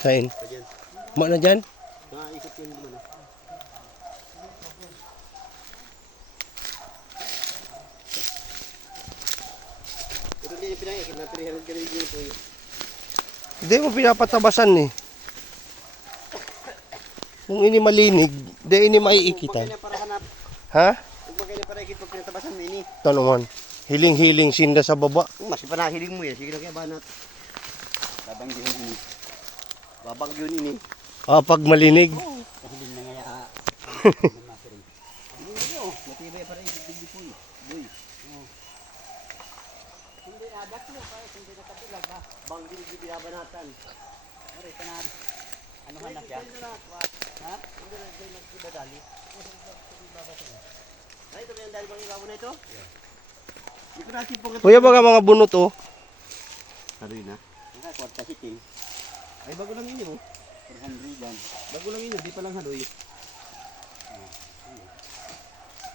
Sain? Ma na dyan? Ikot yun naman. Ito din yung pinangyakin na 300 ganun po yun. Hindi mo pinapatabasan eh. Kung ini malinig, di ini maiikitan. Ha? Huwag ba kayo na para ikit pag pinatabasan mo ini? Tanungan. Hiling-hiling sinda sa baba. Mas panahiling mo yan. Sige na kaya banat. Babanggyun ini. Babanggyun ini. Ah, pag malinig. Kahiling na nga. Matibay para ikit digdi po yun. Hindi adak mo pa. Hindi nakatulag ba? Banggil di binabanatan. Aray, panad. Ano hanap yan? Ha? Hindi na nagkibadali. Ay, ito ba yung dali bang ibabaw na ito? Hindi ko natin po. Kuya baga mga bunot oh. Sabi na. Kwarta siting. Ay, bago lang yun oh. 400 yan. Bago lang yun, di pa lang haloy.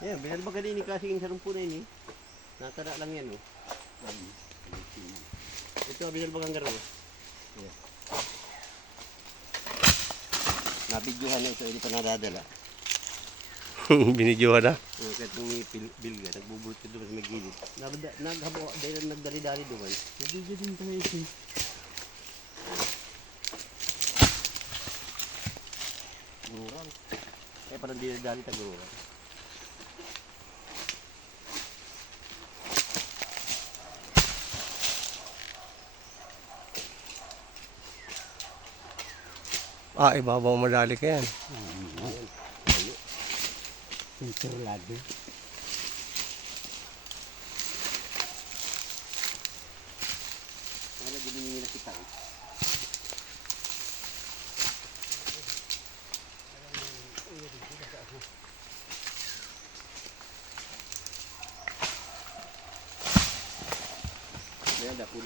Yan, binalba ka din ni kasing sa rumpo na yun eh. Natara lang yan oh. Ito, binalba kang garo. Nabidyohan na ito, hindi pa nadadala. Binidyohan na. Kahit nung bilga, nagbubulot ito sa may gilid. Naghabo, dahil nagdali-dali doon. Nabidyo din tayo ito. Gururang. Kaya parang dali-dali tagururang. Ah, ibabaw madali ka yan. Sinturlado. Wala din yung nakita ko. Ayan, dapul.